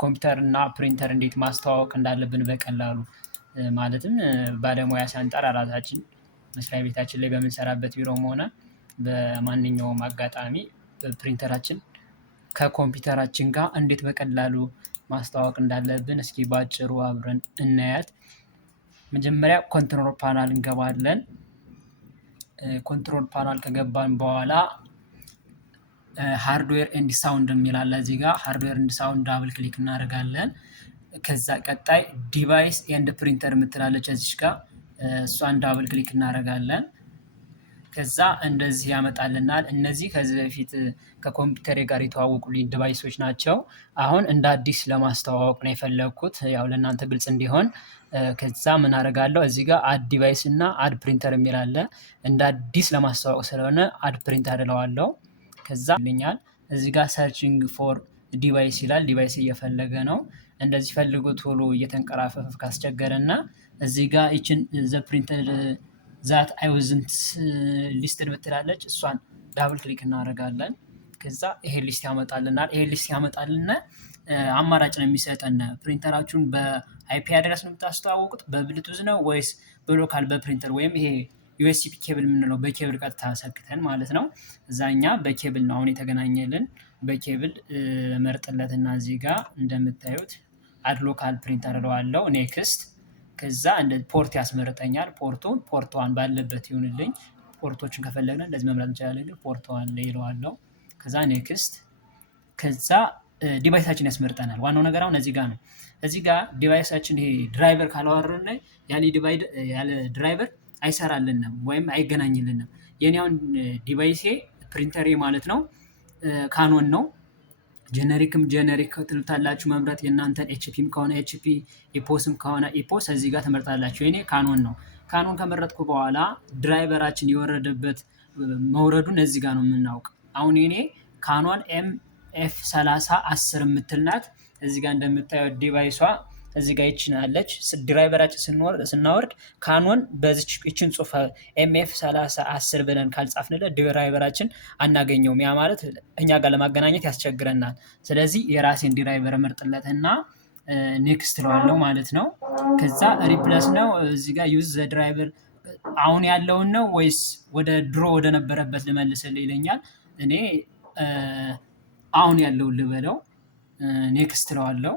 ኮምፒውተር እና ፕሪንተር እንዴት ማስተዋወቅ እንዳለብን በቀላሉ ማለትም ባለሙያ ሳንጠራ ራሳችን መስሪያ ቤታችን ላይ በምንሰራበት ቢሮም ሆነ በማንኛውም አጋጣሚ ፕሪንተራችን ከኮምፒውተራችን ጋር እንዴት በቀላሉ ማስተዋወቅ እንዳለብን እስኪ ባጭሩ አብረን እናያት። መጀመሪያ ኮንትሮል ፓናል እንገባለን። ኮንትሮል ፓናል ከገባን በኋላ ሃርድዌር ኤንድ ሳውንድ የሚል አለ እዚህ ጋር ሃርድዌር ኤንድ ሳውንድ ዳብል ክሊክ እናደርጋለን። ከዛ ቀጣይ ዲቫይስ ኤንድ ፕሪንተር የምትላለች እዚህ ጋር እሷን ዳብል ክሊክ እናደርጋለን። ከዛ እንደዚህ ያመጣልናል። እነዚህ ከዚህ በፊት ከኮምፒውተሬ ጋር የተዋወቁልኝ ዲቫይሶች ናቸው። አሁን እንደ አዲስ ለማስተዋወቅ ነው የፈለኩት ያው ለእናንተ ግልጽ እንዲሆን። ከዛ ምን አደርጋለሁ እዚህ ጋር አድ ዲቫይስ እና አድ ፕሪንተር የሚል አለ። እንደ አዲስ ለማስተዋወቅ ስለሆነ አድ ፕሪንተር እለዋለሁ። ከዛ ይልኛል እዚህ ጋር ሰርችንግ ፎር ዲቫይስ ይላል። ዲቫይስ እየፈለገ ነው። እንደዚህ ፈልጎ ቶሎ እየተንቀራፈፈ ካስቸገረና እዚህ ጋር ይችን ዘ ፕሪንተር ዛት አይ ዋዝንት ሊስትድ ብትላለች እሷን ዳብል ክሊክ እናደርጋለን። ከዛ ይሄ ሊስት ያመጣልናል። ይሄ ሊስት ያመጣልና አማራጭ ነው የሚሰጠን። ፕሪንተራችሁን በአይፒ አድረስ ነው የምታስተዋውቁት በብሉቱዝ ነው ወይስ በሎካል በፕሪንተር ወይም ይሄ ዩኤስቢ ኬብል የምንለው በኬብል ቀጥታ ሰክተን ማለት ነው። እዛኛ በኬብል ነው አሁን የተገናኘልን። በኬብል መርጥለትና እዚህ ጋር እንደምታዩት አድ ሎካል ፕሪንተር እለዋለሁ። ኔክስት ከዛ እንደ ፖርት ያስመርጠኛል። ፖርት ዋን ባለበት ይሁንልኝ። ፖርቶችን ከፈለግን እንደዚህ መምረጥ እንችላለን። ግን ፖርት ዋን ላይ እለዋለሁ። ከዛ ኔክስት ከዛ ዲቫይሳችን ያስመርጠናል። ዋናው ነገር አሁን እዚህ ጋር ነው። እዚህ ጋር ዲቫይሳችን ይሄ ድራይቨር ካላወረድን ያለ ድራይቨር አይሰራልንም ወይም አይገናኝልንም። የኔ አሁን ዲቫይሴ ፕሪንተሬ ማለት ነው ካኖን ነው። ጀነሪክ ትሉታላችሁ መምረጥ የእናንተን ኤችፒም ከሆነ ኤችፒ ኢፖስም ከሆነ ኢፖስ እዚህ ጋር ትመርጣላችሁ። የኔ ካኖን ነው። ካኖን ከመረጥኩ በኋላ ድራይቨራችን የወረደበት መውረዱን እዚህ ጋር ነው የምናውቅ። አሁን የኔ ካኖን ኤምኤፍ 3010 የምትል ናት። እዚህ ጋር እንደምታዩት ዲቫይሷ እዚህ ጋር ይችናለች። ድራይቨራችን ስናወርድ ካኖን በዚች ይችን ጽሁፍ ኤምኤፍ 3010 ብለን ካልጻፍንለት ድራይቨራችን አናገኘውም። ያ ማለት እኛ ጋር ለማገናኘት ያስቸግረናል። ስለዚህ የራሴን ድራይቨር መርጥለትና ኔክስት እለዋለሁ ማለት ነው። ከዛ ሪፕለስ ነው እዚህ ጋር ዩዝ ዘ ድራይቨር አሁን ያለውን ነው ወይስ ወደ ድሮ ወደ ነበረበት ልመልስልህ ይለኛል። እኔ አሁን ያለውን ልበለው። ኔክስት እለዋለሁ።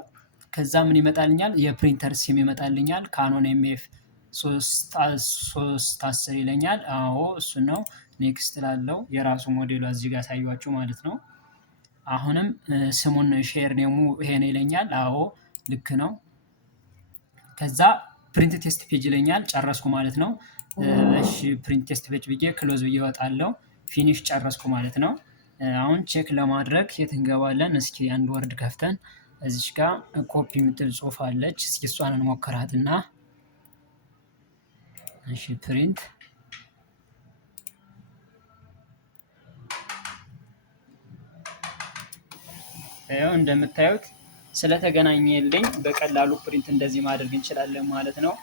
ከዛ ምን ይመጣልኛል? የፕሪንተር ሲም ይመጣልኛል። ካኖን ኤምኤፍ 310 ይለኛል። አዎ እሱ ነው። ኔክስት እላለሁ። የራሱ ሞዴሉ እዚህ ጋር ያሳያችሁ ማለት ነው። አሁንም ስሙን ሼር ኔሙ ይሄ ነው ይለኛል። አዎ ልክ ነው። ከዛ ፕሪንት ቴስት ፔጅ ይለኛል። ጨረስኩ ማለት ነው። እሺ ፕሪንት ቴስት ፔጅ ብዬ ክሎዝ ብዬ እወጣለሁ። ፊኒሽ ጨረስኩ ማለት ነው። አሁን ቼክ ለማድረግ የት እንገባለን? እስኪ አንድ ወርድ ከፍተን እዚች ጋር ኮፒ የምትል ጽሁፍ አለች። እስኪ እሷን እንሞክራትና እሺ ፕሪንት ያው እንደምታዩት ስለተገናኘልኝ በቀላሉ ፕሪንት እንደዚህ ማድረግ እንችላለን ማለት ነው።